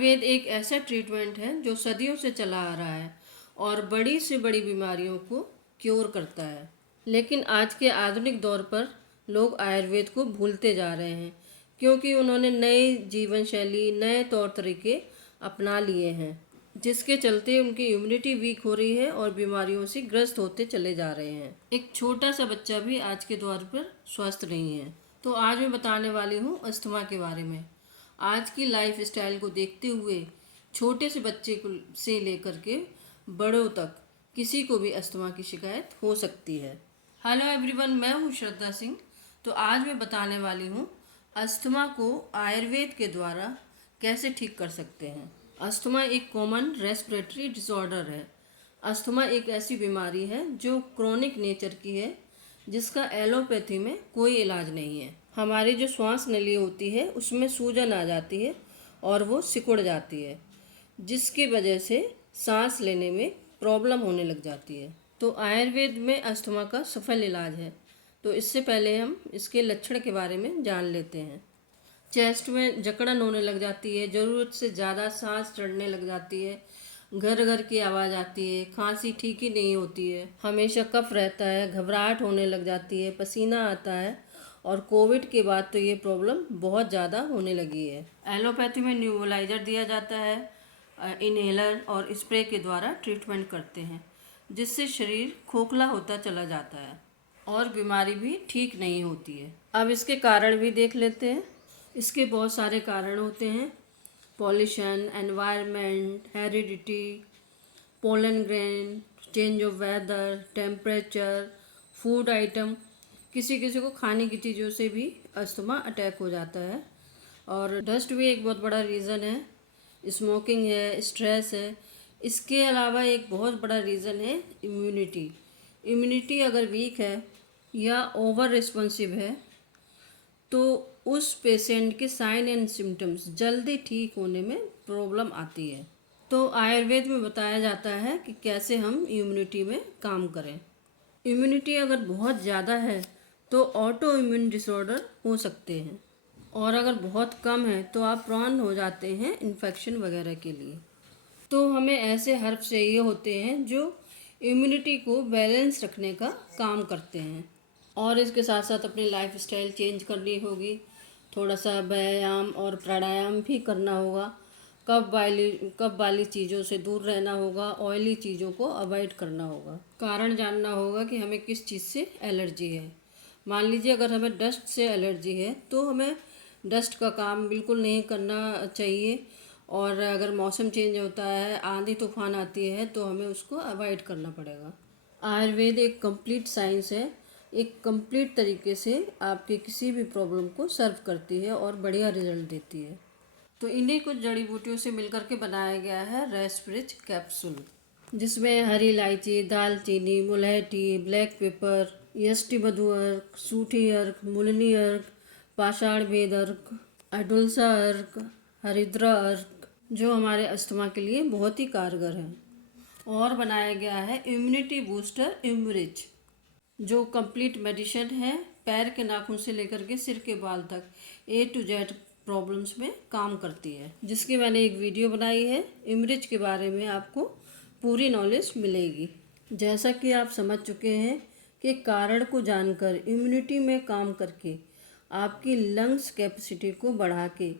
आयुर्वेद एक ऐसा ट्रीटमेंट है जो सदियों से चला आ रहा है और बड़ी से बड़ी बीमारियों को क्योर करता है। लेकिन आज के आधुनिक दौर पर लोग आयुर्वेद को भूलते जा रहे हैं क्योंकि उन्होंने नई जीवन शैली, नए तौर तरीके अपना लिए हैं, जिसके चलते उनकी इम्यूनिटी वीक हो रही है और बीमारियों से ग्रस्त होते चले जा रहे हैं। एक छोटा सा बच्चा भी आज के दौर पर स्वस्थ नहीं है। तो आज मैं बताने वाली हूँ अस्थमा के बारे में। आज की लाइफ स्टाइल को देखते हुए छोटे से बच्चे को से लेकर के बड़ों तक किसी को भी अस्थमा की शिकायत हो सकती है। हेलो एवरीवन, मैं हूँ श्रद्धा सिंह। तो आज मैं बताने वाली हूँ अस्थमा को आयुर्वेद के द्वारा कैसे ठीक कर सकते हैं। अस्थमा एक कॉमन रेस्पिरेटरी डिसऑर्डर है। अस्थमा एक ऐसी बीमारी है जो क्रोनिक नेचर की है, जिसका एलोपैथी में कोई इलाज नहीं है। हमारी जो श्वास नली होती है उसमें सूजन आ जाती है और वो सिकुड़ जाती है, जिसकी वजह से सांस लेने में प्रॉब्लम होने लग जाती है। तो आयुर्वेद में अस्थमा का सफल इलाज है। तो इससे पहले हम इसके लक्षण के बारे में जान लेते हैं। चेस्ट में जकड़न होने लग जाती है, ज़रूरत से ज़्यादा सांस चढ़ने लग जाती है, घर घर की आवाज़ आती है, खांसी ठीक ही नहीं होती है, हमेशा कफ रहता है, घबराहट होने लग जाती है, पसीना आता है और कोविड के बाद तो ये प्रॉब्लम बहुत ज़्यादा होने लगी है। एलोपैथी में न्यूबलाइजर दिया जाता है, इनहेलर और स्प्रे के द्वारा ट्रीटमेंट करते हैं, जिससे शरीर खोखला होता चला जाता है और बीमारी भी ठीक नहीं होती है। अब इसके कारण भी देख लेते हैं। इसके बहुत सारे कारण होते हैं। Pollution, environment, heredity, pollen grain, change of weather, temperature, food item. किसी किसी को खाने की चीज़ों से भी अस्थमा अटैक हो जाता है। और डस्ट भी एक बहुत बड़ा रीज़न है, स्मोकिंग है, स्ट्रेस है। इसके अलावा एक बहुत बड़ा रीज़न है इम्यूनिटी। इम्यूनिटी अगर वीक है या ओवर रिस्पॉन्सिव है तो उस पेशेंट के साइन एंड सिम्टम्स जल्दी ठीक होने में प्रॉब्लम आती है। तो आयुर्वेद में बताया जाता है कि कैसे हम इम्यूनिटी में काम करें। इम्यूनिटी अगर बहुत ज़्यादा है तो ऑटो इम्यून डिसऑर्डर हो सकते हैं, और अगर बहुत कम है तो आप प्रॉन हो जाते हैं इन्फेक्शन वगैरह के लिए। तो हमें ऐसे हर्ब चाहिए होते हैं जो इम्यूनिटी को बैलेंस रखने का काम करते हैं। और इसके साथ साथ अपनी लाइफ स्टाइल चेंज करनी होगी, थोड़ा सा व्यायाम और प्राणायाम भी करना होगा। कब वाली चीज़ों से दूर रहना होगा, ऑयली चीज़ों को अवॉइड करना होगा। कारण जानना होगा कि हमें किस चीज़ से एलर्जी है। मान लीजिए अगर हमें डस्ट से एलर्जी है तो हमें डस्ट का काम बिल्कुल नहीं करना चाहिए, और अगर मौसम चेंज होता है, आंधी तूफान आती है, तो हमें उसको अवॉइड करना पड़ेगा। आयुर्वेद एक कंप्लीट साइंस है, एक कंप्लीट तरीके से आपके किसी भी प्रॉब्लम को सर्व करती है और बढ़िया रिजल्ट देती है। तो इन्हीं कुछ जड़ी बूटियों से मिलकर के बनाया गया है रेस्पिरिच कैप्सूल, जिसमें हरी इलायची, दालचीनी, मुलैठी, ब्लैक पेपर, यष्टि मधु अर्क, सूठी अर्क, मुलनी अर्क, पाषाण भेद अर्क, अडुलसा अर्क, हरिद्रा अर्क, जो हमारे अस्थमा के लिए बहुत ही कारगर है। और बनाया गया है इम्यूनिटी बूस्टर इम्यूरिच, जो कंप्लीट मेडिसिन है। पैर के नाखून से लेकर के सिर के बाल तक A to Z प्रॉब्लम्स में काम करती है, जिसकी मैंने एक वीडियो बनाई है। इमरिच के बारे में आपको पूरी नॉलेज मिलेगी। जैसा कि आप समझ चुके हैं कि कारण को जानकर इम्यूनिटी में काम करके आपकी लंग्स कैपेसिटी को बढ़ा के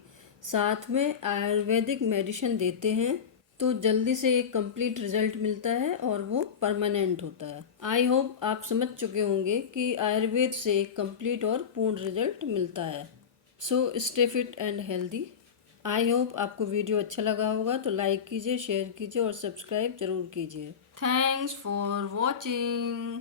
साथ में आयुर्वेदिक मेडिसिन देते हैं तो जल्दी से एक कंप्लीट रिजल्ट मिलता है और वो परमानेंट होता है। आई होप आप समझ चुके होंगे कि आयुर्वेद से एक कंप्लीट और पूर्ण रिजल्ट मिलता है। So stay fit and healthy. I hope आपको वीडियो अच्छा लगा होगा, तो लाइक कीजिए, शेयर कीजिए और सब्सक्राइब जरूर कीजिए। Thanks for watching.